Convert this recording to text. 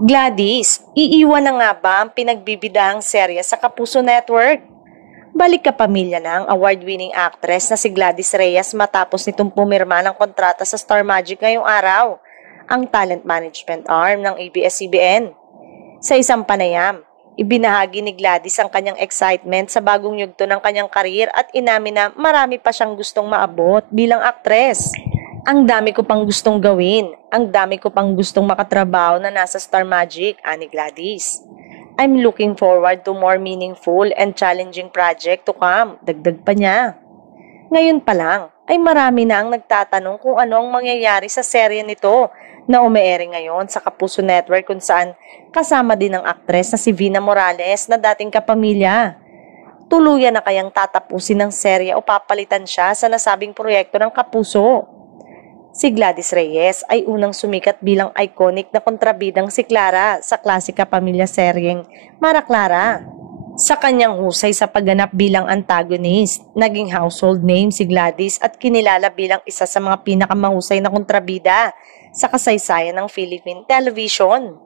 Gladys, iiwan na nga ba ang pinagbibidahang serye sa Kapuso Network? Balik kapamilya na ang award-winning actress na si Gladys Reyes matapos nitong pumirma ng kontrata sa Star Magic ngayong araw, ang talent management arm ng ABS-CBN. Sa isang panayam, ibinahagi ni Gladys ang kanyang excitement sa bagong yugto ng kanyang karir at inamin na marami pa siyang gustong maabot bilang aktres. Ang dami ko pang gustong gawin, ang dami ko pang gustong makatrabaho na nasa Star Magic, ani Gladys. I'm looking forward to more meaningful and challenging project to come, dagdag pa niya. Ngayon pa lang, ay marami na ang nagtatanong kung ano ang mangyayari sa serye nito na umeere ngayon sa Kapuso Network kung saan kasama din ang aktres na si Vina Morales na dating kapamilya. Tuluyan na kayang tatapusin ng serye o papalitan siya sa nasabing proyekto ng Kapuso? Si Gladys Reyes ay unang sumikat bilang iconic na kontrabidang si Clara sa klasika pamilya seryeng Mara Clara. Sa kanyang husay sa pagganap bilang antagonist, naging household name si Gladys at kinilala bilang isa sa mga pinakamahusay na kontrabida sa kasaysayan ng Philippine television.